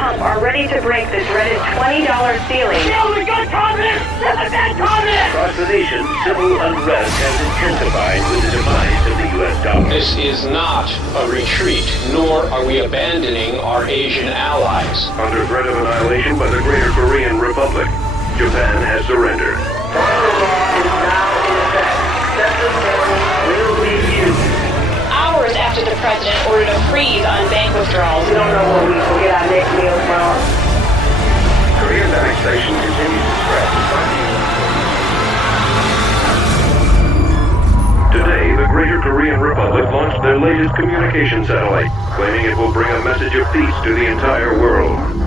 pump are ready to break the dreaded $20 ceiling. Kill the good communists and the bad communists! Across the nation, civil unrest has intensified with the demise of the U.S. dollar. This is not a retreat, nor are we abandoning our Asian allies. Under threat of annihilation by the Greater Korean Republic, Japan has surrendered. Martial law is now in effect. Excessive force will be used. Hours after the president ordered a freeze on bank withdrawals. We don't know where we will get our next meal from. Korea's annexation continues to spread. Today, the Greater Korean Republic launched their latest communication satellite, claiming it will bring a message of peace to the entire world.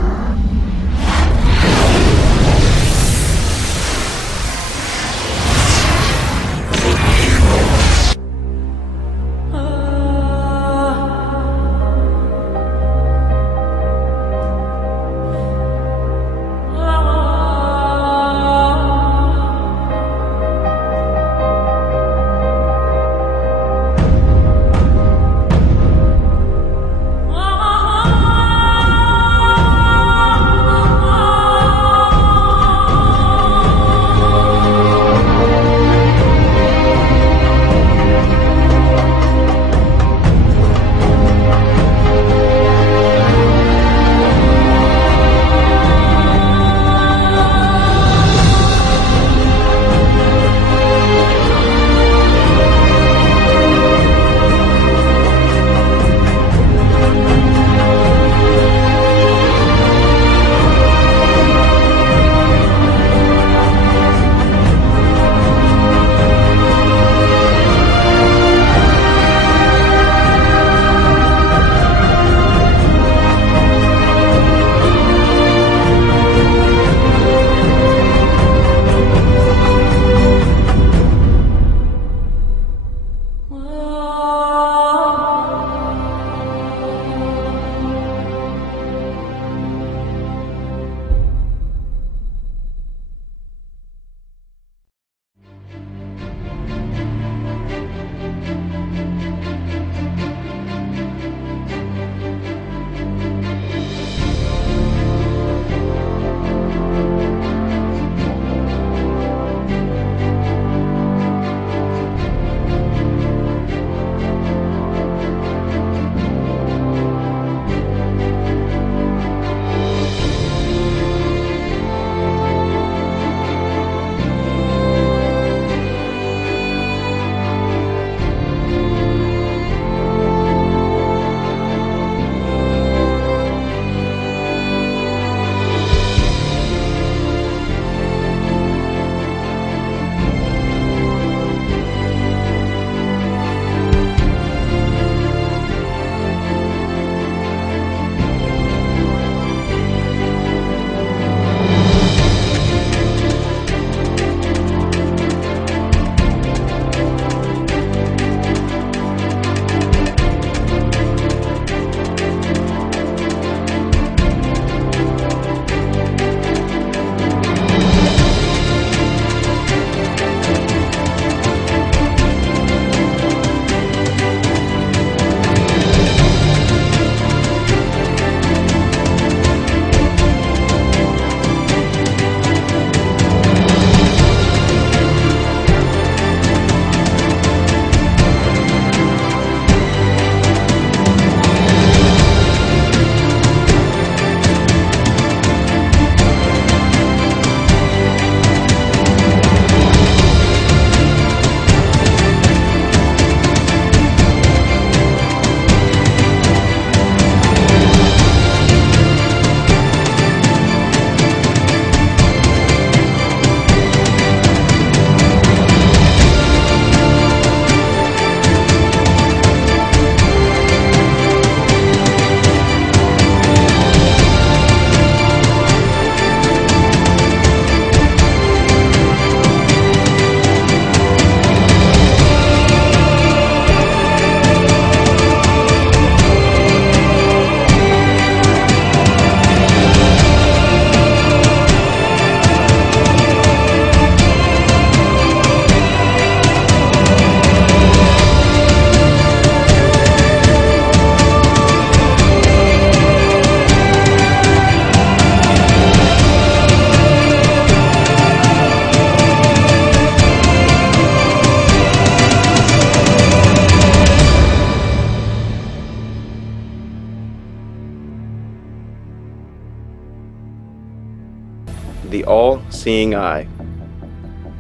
the all-seeing eye,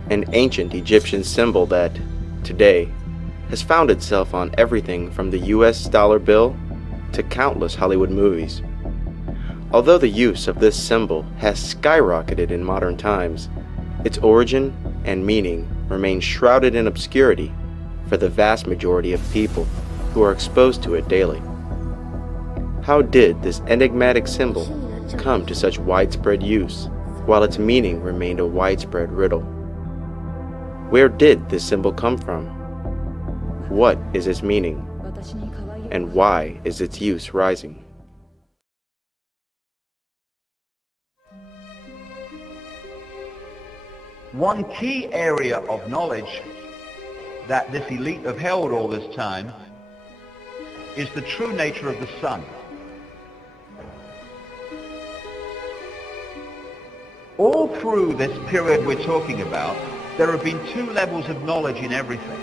an ancient Egyptian symbol that, today, has found itself on everything from the US dollar bill to countless Hollywood movies. Although the use of this symbol has skyrocketed in modern times, its origin and meaning remain shrouded in obscurity for the vast majority of people who are exposed to it daily. How did this enigmatic symbol come to such widespread use, while its meaning remained a widespread riddle? Where did this symbol come from? What is its meaning? And why is its use rising? One key area of knowledge that this elite have held all this time is the true nature of the sun. All through this period we're talking about, there have been two levels of knowledge in everything.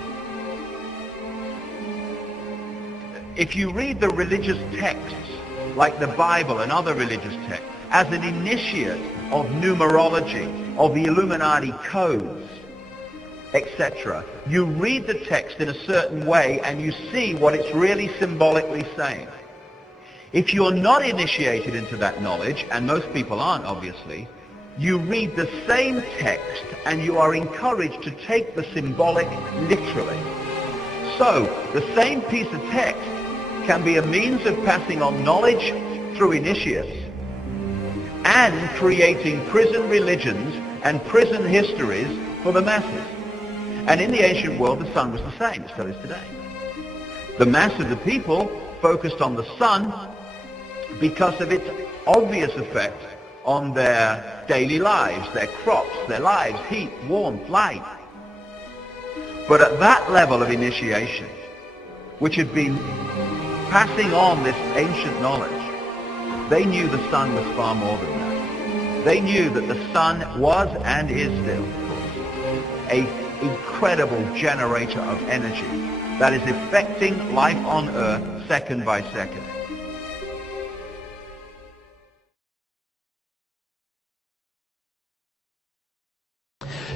If you read the religious texts, like the Bible and other religious texts, as an initiate of numerology, of the Illuminati codes, etc., you read the text in a certain way and you see what it's really symbolically saying. If you're not initiated into that knowledge, and most people aren't obviously, you read the same text and you are encouraged to take the symbolic literally. So, the same piece of text can be a means of passing on knowledge through initiates and creating prison religions and prison histories for the masses. And in the ancient world, the sun was the same, so is today. The mass of the people focused on the sun because of its obvious effect on their daily lives, their crops, their lives, heat, warmth, light. But at that level of initiation, which had been passing on this ancient knowledge, they knew the sun was far more than that. They knew that the sun was and is still an incredible generator of energy that is affecting life on Earth second by second.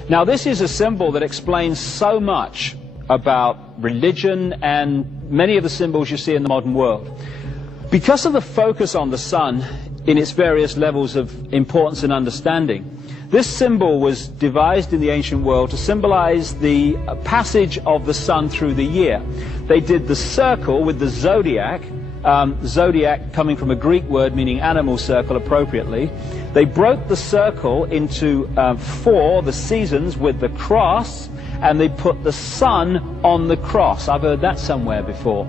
Now, this is a symbol that explains so much about religion and many of the symbols you see in the modern world. Because of the focus on the sun in its various levels of importance and understanding, this symbol was devised in the ancient world to symbolize the passage of the sun through the year. They did the circle with the zodiac, zodiac coming from a Greek word meaning animal circle appropriately. They broke the circle into four, the seasons, with the cross, and they put the sun on the cross. I've heard that somewhere before.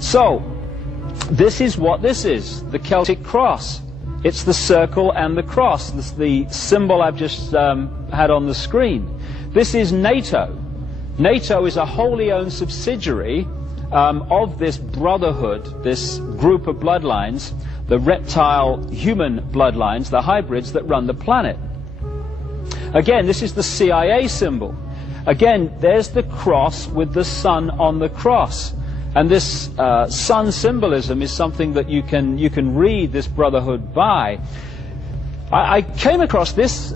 So, this is what this is, the Celtic cross. It's the circle and the cross. This is the symbol I've just had on the screen. This is NATO. NATO is a wholly owned subsidiary of this brotherhood, this group of bloodlines, the reptile-human bloodlines, the hybrids that run the planet. Again, this is the CIA symbol. Again, there's the cross with the sun on the cross. And this sun symbolism is something that you can read this brotherhood by. I came across this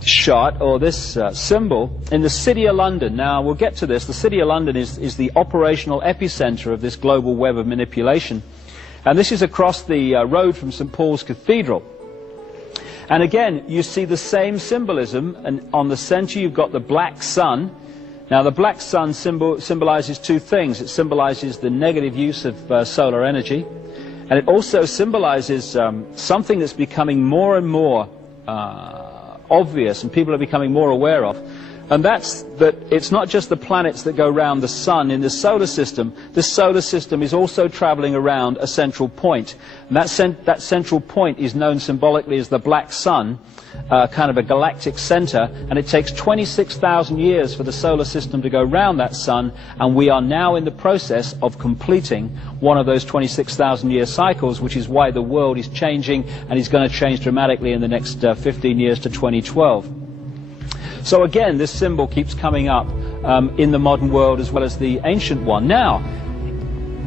shot, or this symbol, in the City of London. Now, we'll get to this. The City of London is the operational epicenter of this global web of manipulation. And this is across the road from St. Paul's Cathedral. And again, you see the same symbolism, and on the center you've got the black sun. Now, the black sun symbolizes two things. It symbolizes the negative use of solar energy, and it also symbolizes something that's becoming more and more obvious, and people are becoming more aware of. And that's that it's not just the planets that go around the sun in the solar system. This solar system is also traveling around a central point. And that central point is known symbolically as the black sun, kind of a galactic center. And it takes 26,000 years for the solar system to go around that sun. And we are now in the process of completing one of those 26,000 year cycles, which is why the world is changing and is going to change dramatically in the next 15 years to 2012. So again, this symbol keeps coming up in the modern world as well as the ancient one. Now,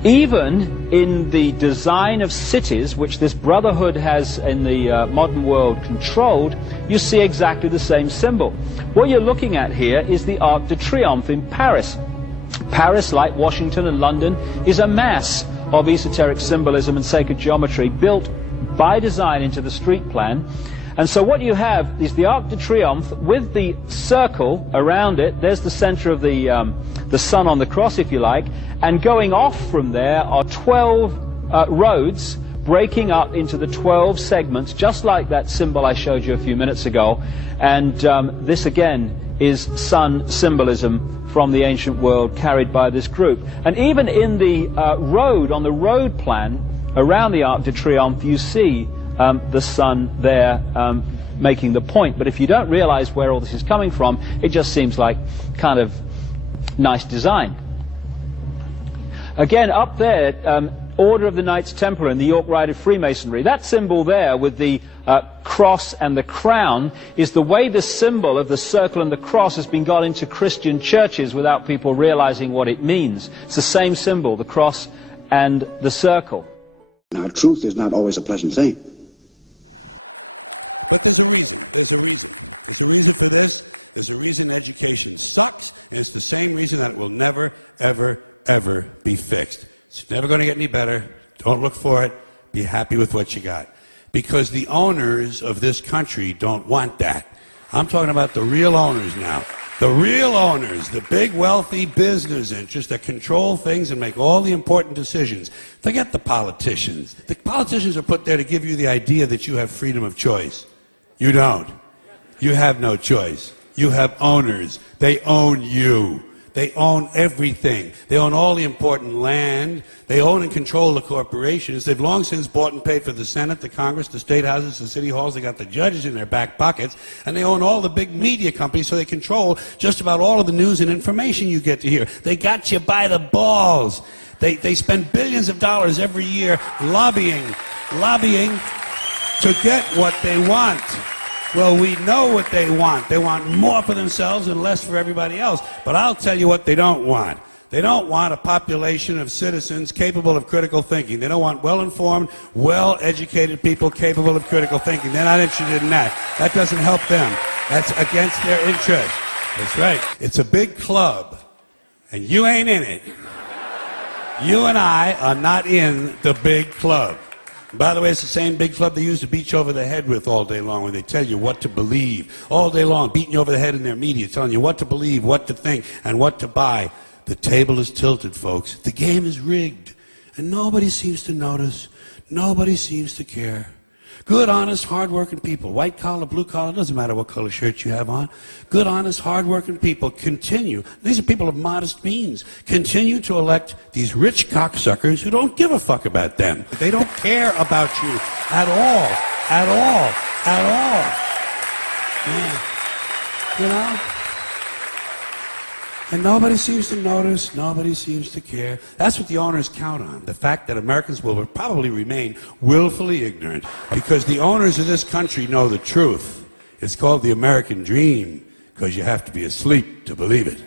Even in the design of cities, which this brotherhood has in the modern world controlled, you see exactly the same symbol. What you're looking at here is the Arc de Triomphe in Paris. Paris, like Washington and London, is a mass of esoteric symbolism and sacred geometry built by design into the street plan. And so what you have is the Arc de Triomphe with the circle around it. There's the center of the sun on the cross, if you like. And going off from there are 12 roads breaking up into the 12 segments, just like that symbol I showed you a few minutes ago. And this, again, is sun symbolism from the ancient world carried by this group. And even in the road, on the road plan around the Arc de Triomphe, you see the sun there making the point. But if you don't realize where all this is coming from, it just seems like kind of nice design. Again, up there, Order of the Knights Templar in the York Rite of Freemasonry. That symbol there with the cross and the crown is the way the symbol of the circle and the cross has been got into Christian churches without people realizing what it means. It's the same symbol, the cross and the circle. Now, truth is not always a pleasant thing. But there's a reason. There's a reason. There's a reason for this. There's a reason education sucks, and it's the same reason that it will never, ever, ever be fixed. It's never going to get any better. Don't look for it. Be happy with what you got. Because the owners of this country don't want that. I'm talking about the real owners now. The real owners, the big wealthy business interests that control things and make all the important decisions. Forget the politicians. The politicians are put there to give you the idea that you have freedom of choice. You don't. You have no choice. You have owners. They own you. They own everything. They own all the important land. They own and control the corporations. They've long since bought and paid for the Senate, the Congress, the state houses, the city halls. They got the judges in their back pockets. And they own all the big media companies, so they control just about all of the news and information you get to hear. They got you by the balls. They spend billions of dollars every year lobbying to get what they want. Well, we know what they want. They want more for themselves and less for everybody else. But I'll tell you what they don't want. They don't want a population of citizens capable of critical thinking. They don't want well-informed, well-educated people capable of critical thinking. They're not interested in that. That doesn't help them. That's against their interest. That's right. It's a big club, and you ain't in it. You and I are not in the big club. By the way, it's the same big club they used to beat you over the head with all day long, when they tell you what to believe. All day long, beating you over the head in their media, telling you what to believe, what to think, and what to buy. The table is tilted, folks. The game is rigged. And nobody seems to notice. Nobody seems to care. Good, honest, hard-working people, white collar, blue collar, doesn't matter what color shirt you have on. Good, honest, hard-working people continue. These are people of modest means. Continue to elect these rich cocksuckers who don't give a fuck about them. They don't care about you at all, at all, at all. Yeah. You know? And nobody seems to notice, nobody seems to care. That's what the owners count on, the fact that Americans will probably remain willfully ignorant, because the owners of this country know the truth. It's called the American dream, because you have to be asleep to believe it.